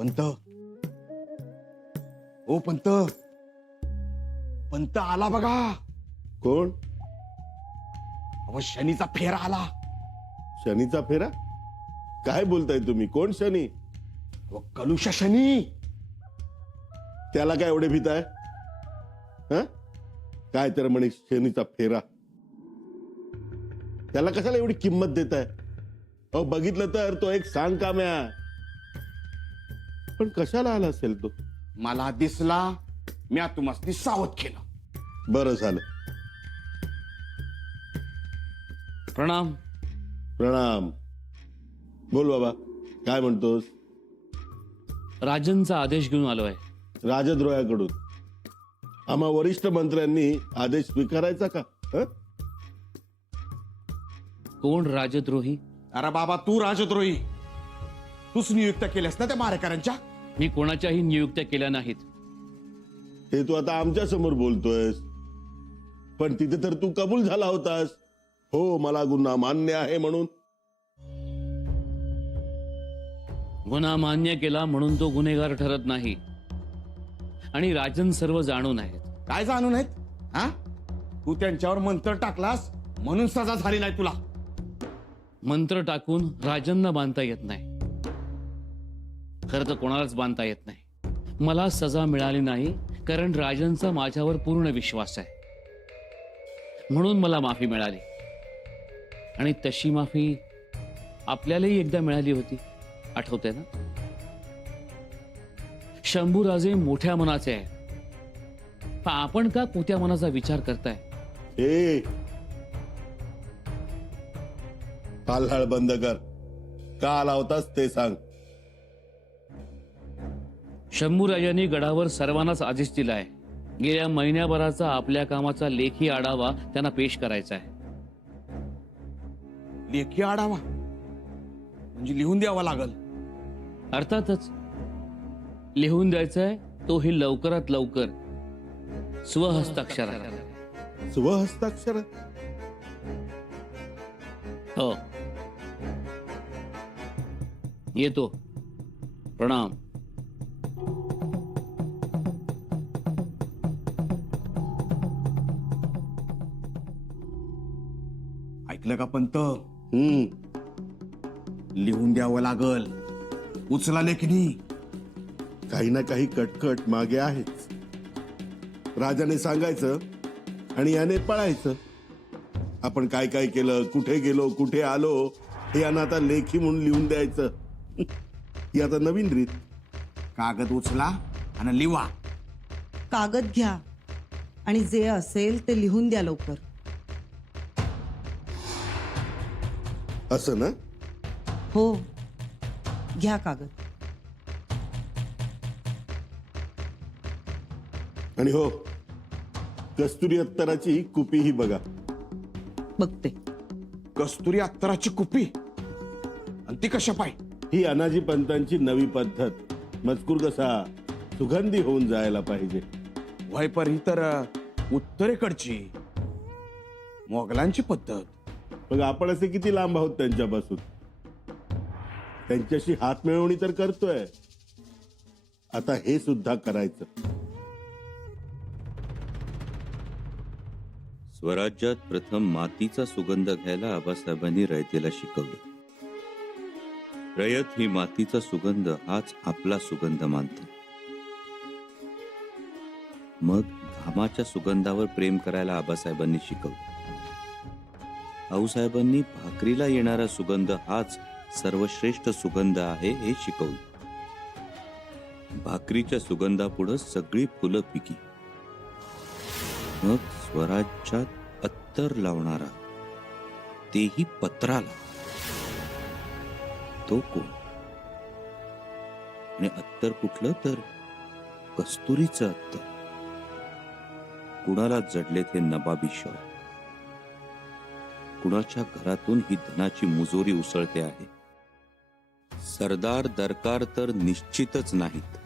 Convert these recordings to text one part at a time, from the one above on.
पंत, ओ पंत, पंत आला बघा. कोण? अहो शनीचा फेरा आला. शनीचा फेरा? काय बोलताय तुम्ही? कोण शनी? अहो, कलुषा शनी. त्याला काय एवढे भीत आहे? हं? काय तर म्हणे शनीचा फेरा. त्याला कशाला एवढी किंमत देत आहे? अहो बघितलं तर तो एक सांग काम्या. पण कशाला आला असेल तो? मला दिसला, मी तुम्हाला सावध केलं. बरं झालं. प्रणाम. प्रणाम. बोल बाबा, काय म्हणतोस? राजनचा आदेश घेऊन आलोय. राजद्रोहाकडून? आम्हा वरिष्ठ मंत्र्यांनी आदेश स्वीकारायचा का? हं? कोण राजद्रोही? अरे बाबा, तू राजद्रोही. तूच नियुक्त केल्यास ना त्या मारेकऱ्यांच्या. मी कोणाच्याही नियुक्त्या केल्या नाहीत. हे तू आता आमच्या समोर बोलतोयस, पण तिथे तर तू कबूल झाला होतास. हो, मला गुन्हा मान्य आहे म्हणून. गुन्हा मान्य केला म्हणून तो गुन्हेगार ठरत नाही. आणि राजन सर्व जाणून आहेत. काय जाणून आहेत? हा, तू त्यांच्यावर मंत्र टाकलास म्हणून सजा झाली नाही तुला. मंत्र टाकून राजनना बांधता येत नाही. खरं तर कोणालाच बांधता येत नाही. मला सजा मिळाली नाही कारण राजनचा माझ्यावर पूर्ण विश्वास आहे. म्हणून मला माफी मिळाली. आणि तशी माफी आपल्यालाही एकदा मिळाली होती, आठवते ना? शंभूराजे मोठ्या मनाचे आहे, पण आपण का कोत्या मनाचा विचार करताय? हे हालहाळ बंद कर. का आला होतास ते सांग. शंभूराजांनी गडावर सर्वांनाच आदेश दिलाय. गेल्या महिन्याभराचा आपल्या कामाचा लेखी आढावा त्यांना पेश करायचा आहे. लेखी आढावा म्हणजे लिहून द्यावा लागल? अर्थातच लिहून द्यायचंय, तोही लवकरात लवकर, स्वहस्ताक्षरात. स्वहस्ताक्षर? हो. येतो. प्रणाम. ऐकलं का पंत? हम्म. लिहून द्यावं लागल. उचला लेखनी. काही ना काही कटकट मागे आहेच. राजाने सांगायचं आणि याने पळायचं. आपण काय काय केलं, कुठे गेलो, कुठे आलो, हे यांना आता लेखी म्हणून लिहून द्यायचं. ही आता नवीन रीत. कागद उचला आणि लिवा. कागद घ्या आणि जे असेल ते लिहून द्या लवकर. असं ना? हो, घ्या कागद. आणि हो, कस्तुरी अत्तराची कुपी ही बघा. बघते. कस्तुरी अत्तराची कुपी? आणि ती कशा पाय? ही अनाजी पंतांची नवी पद्धत. मजकूर कसा सुगंधी होऊन जायला पाहिजे. वयपर ही तर उत्तरेकडची मोगलांची पद्धत. मग आपण असे किती लांब आहोत त्यांच्यापासून? त्यांच्याशी हात मिळवणी तर करतोय, आता हे सुद्धा करायचं. स्वराज्यात प्रथम मातीचा सुगंध घ्यायला आबासाहेबांनी रयतेला शिकवलं. रयत ही मातीचा सुगंध हाच आपला सुगंध मानते. मग घामाच्या सुगंधावर प्रेम करायला आबासाहेबांनी शिकवलं. आऊसाहेबांनी भाकरीला येणारा सुगंध हाच सर्वश्रेष्ठ सुगंध आहे हे शिकवलं. भाकरीच्या सुगंधापुढे सगळी फुलं पिकी. मग स्वराज्यात अत्तर लावणारा, तेही पत्राला, तो कोण? आणि अत्तर कुठलं तर कस्तुरीचं अत्तर. कुणाला जडले ते नबाबी शॉल. कुणाच्या घरातून ही धनाची मुजोरी उसळते आहे. सरदार दरकार तर निश्चितच नाहीत.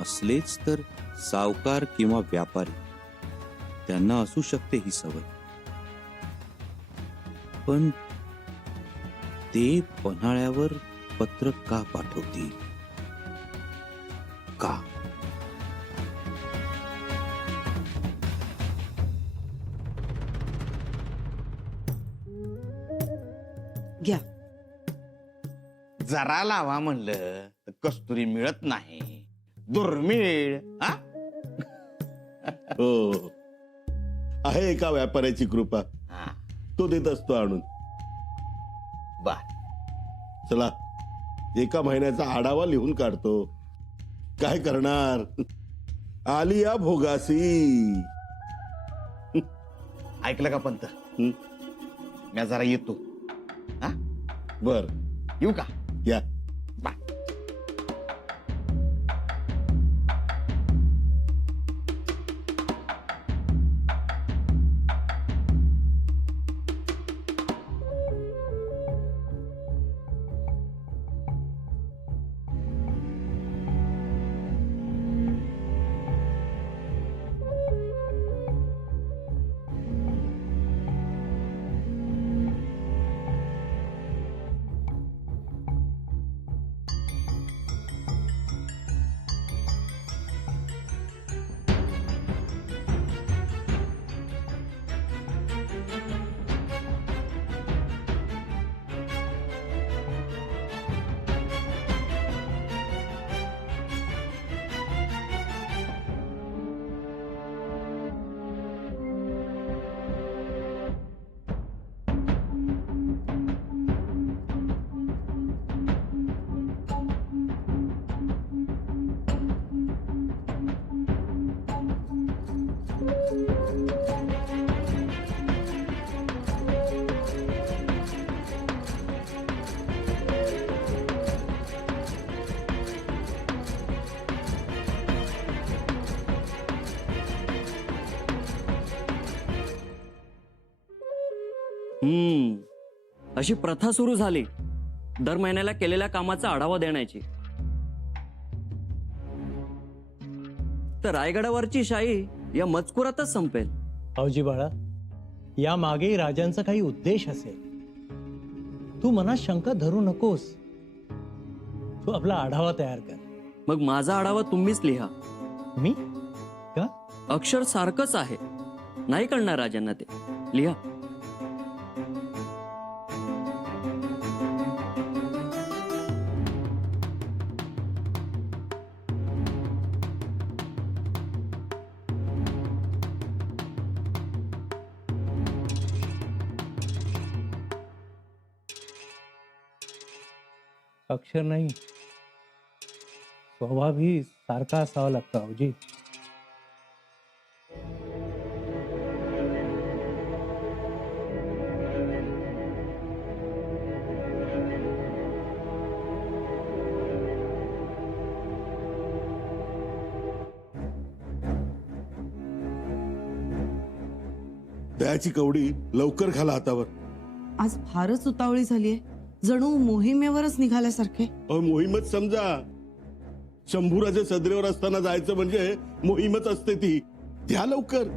असलेच तर सावकार किंवा व्यापारी, त्यांना असू शकते ही सवय. पण ते पन्हाळ्यावर पत्र का पाठवतील? का? घ्या. जरा लावा म्हणलं तर कस्तुरी मिळत नाही, दुर्मिळ. हा? हो, आहे एका व्यापाऱ्याची कृपा, हा, तो देत असतो आणून. बर. चला, एका महिन्याचा आढावा लिहून काढतो. काय करणार, आली या भोगासी. ऐकलं का पंत? हं, मी जरा येतो. हा, बर, येऊ का? या. बाय. अशी प्रथा सुरू झाली दर महिन्याला केलेल्या कामाचा आढावा देण्याची. तर रायगडावरची शाही या मजकुरातच संपेल. भाऊजी बाळा, या मागे राजांचा काही उद्देश असेल. तू मनात शंका धरू नकोस. तू आपला आढावा तयार कर. मग माझा आढावा तुम्हीच लिहा. मी का? अक्षर सारखंच आहे, नाही कळणार राजांना ते. लिहा. अक्षर नाही, स्वभावही सारखा असावा लागतो भाऊजी. दयाची कवडी लवकर घाला हातावर. आज फारच उतावळी झालीये, जणू मोहिमेवरच निघाल्यासारखे. अहो, मोहीमच समजा. शंभूराजे सदरेवर असताना जायचं म्हणजे मोहीमच असते ती. द्या लवकर.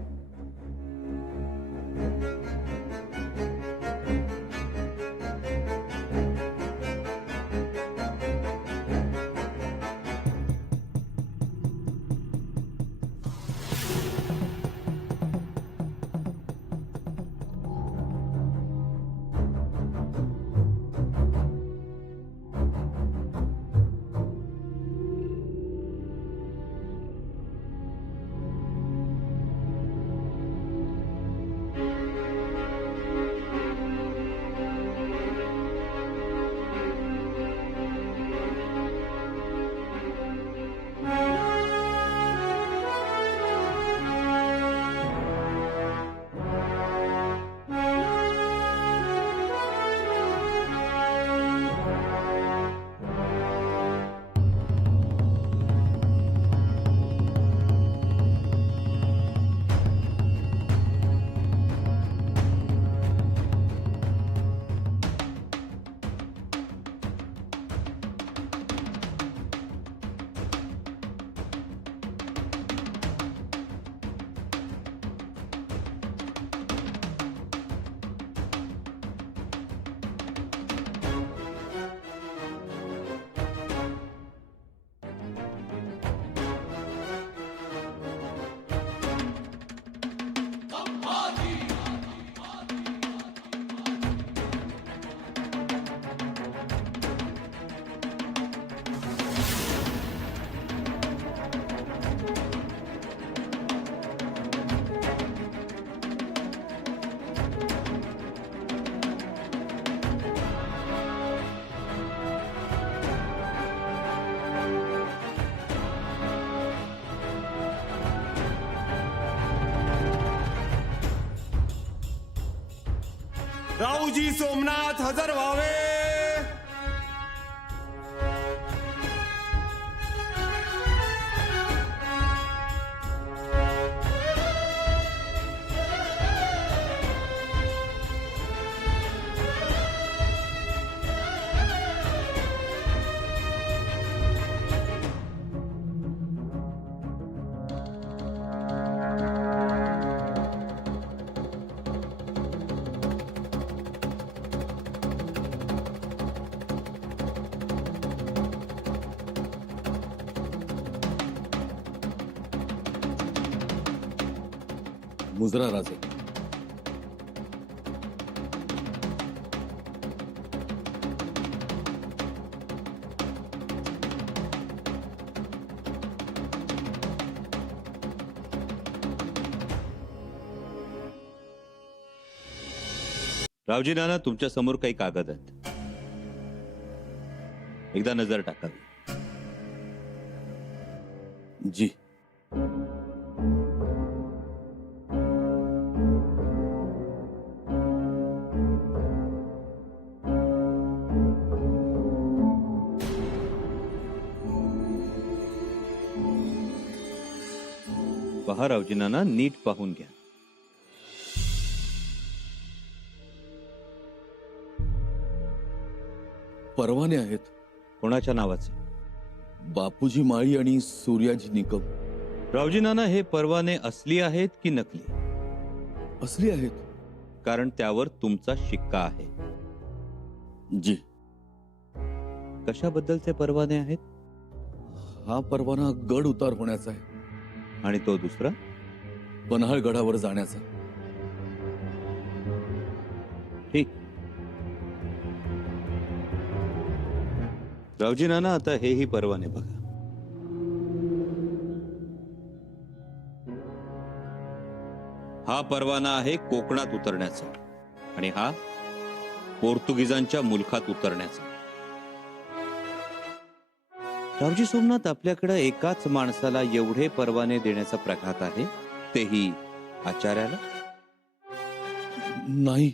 राऊजी सोमनाथ हजर व्हावे. मुजरा राजे. रावजी नाना, तुमच्या समोर काही कागद आहेत. एकदा नजर टाकावी. जी. पहा रावजी नाना, नीट पाहून घ्या. परवाने आहेत. कोणाच्या नावाचे? बापूजी माळी आणि सूर्याजी निकम. रावजी नाना, हे परवाने असली आहेत की नकली? असली आहेत. कारण त्यावर तुमचा शिक्का आहे. जी. कशाबद्दलचे परवाने आहेत? हा परवाना गड उतार होण्याचा आहे. आणि तो दुसरा? पन्हाळगडावर जाण्याचा. ठीक. रावजी नाना, आता हेही परवाने बघा. हा परवाना आहे कोकणात उतरण्याचा आणि हा पोर्तुगीजांच्या मुलखात उतरण्याचा. रावजी सोमनाथ, आपल्याकडे एकाच माणसाला एवढे परवाने देण्याचा प्रघात आहे, तेही आचार्याला. नाही.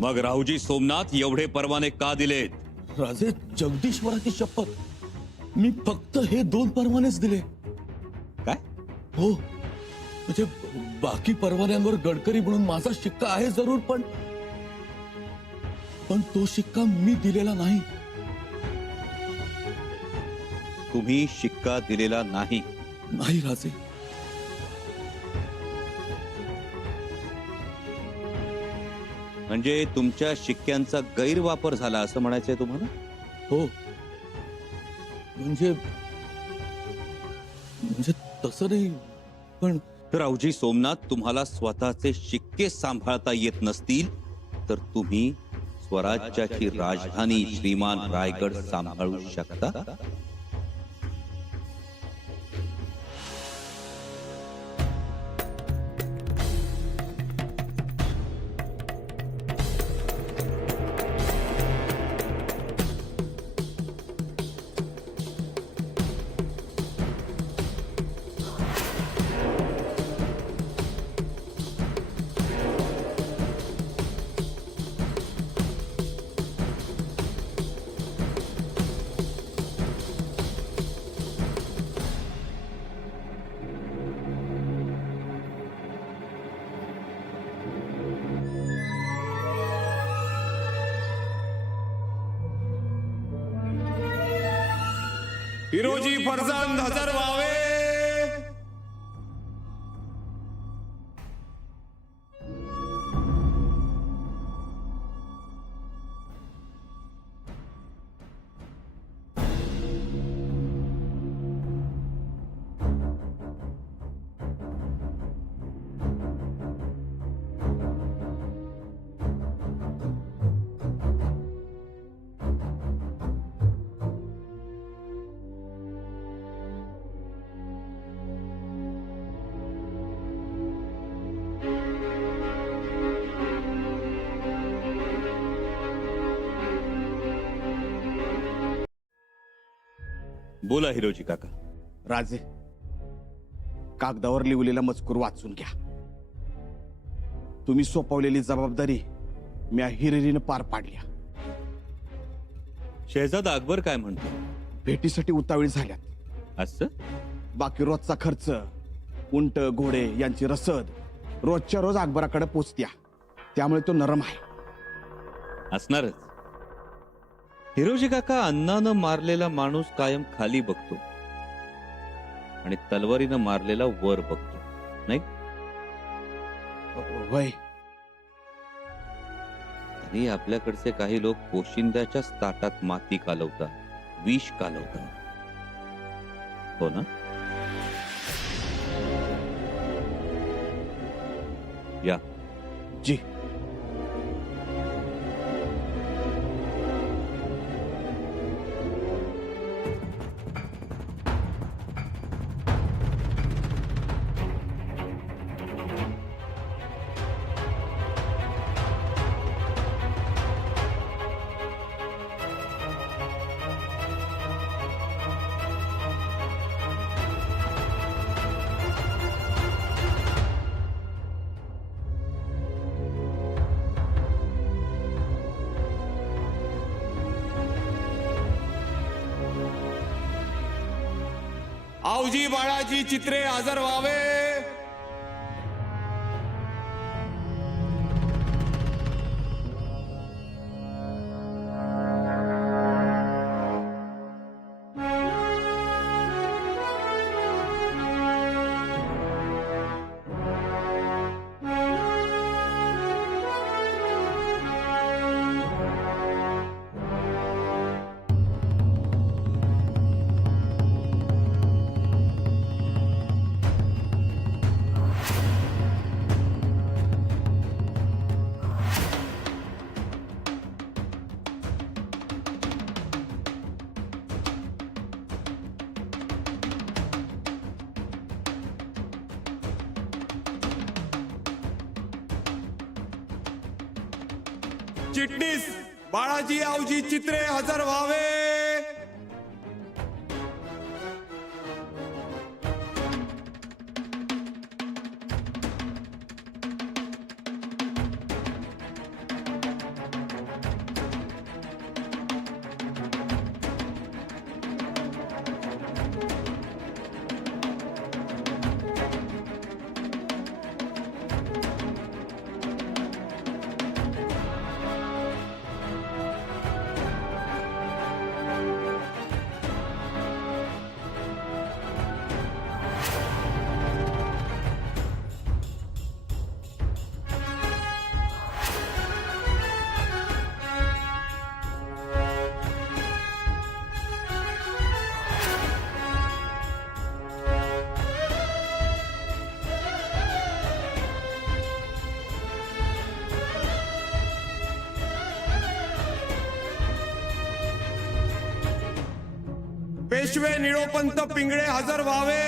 मग रावजी सोमनाथ एवढे परवाने का दिलेत? राजे, जगदीश्वराची शपथ, मी फक्त हे 2 परवानेच दिले. काय? हो, म्हणजे बाकी परवान्यांवर गडकरी म्हणून माझा शिक्का आहे जरूर, पण तो शिक्का मी दिलेला नाही. तुम्ही शिक्का दिलेला नाही? नाही राजे. म्हणजे तुमच्या शिक्क्यांचा गैरवापर झाला असं म्हणायचंय तुम्हाला? हो, म्हणजे तसं नाही, पण रावजी सोमनाथ, तुम्हाला स्वतःचे शिक्के सांभाळता येत नसतील तर तुम्ही स्वराज्याची राजधानी श्रीमान रायगड सांभाळू शकता? हिरोजी फर्जंद हजर व्हावे. बोला हिरोजी काका. राजे, कागदावर लिहिलेला मजकूर वाचून घ्या. तुम्ही सोपवलेली जबाबदारी मी हिरिरीनं पार पाडल्या. शहजादा अकबर काय म्हणतो? भेटीसाठी उतावळी झाल्यात. असं? बाकी रोजचा खर्च, उंट घोडे यांची रसद रोजच्या रोज अकबराकडे पोचत्या. त्यामुळे तो नरम आहे. असणारच. हिरोजी काका अन्नानं मारलेला माणूस कायम खाली बघतो आणि तलवारीनं मारलेला वर बघतो, नाही? वय तरी आपल्याकडचे काही लोक पोशिंद्याच्याच ताटात माती कालवतात, विष कालवतात. हो ना? या. जी. आवजी बाळाजी चित्रे हजर व्हावे. चिटणीस बाळाजी आवजी चित्रे हजर व्हावे. पेशवे निळोपंत पिंगळे हजर व्हावे.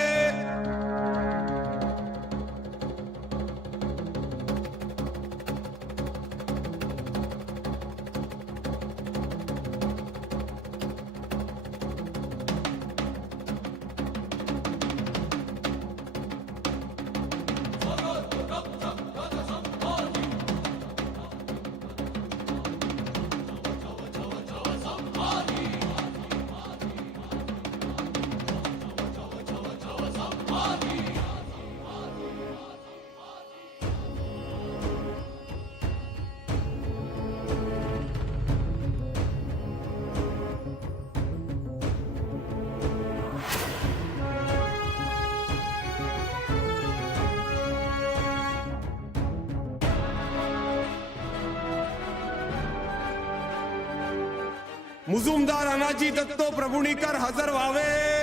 मुजुमदार अनाजी दत्तो प्रभुणीकर हजर व्हावे.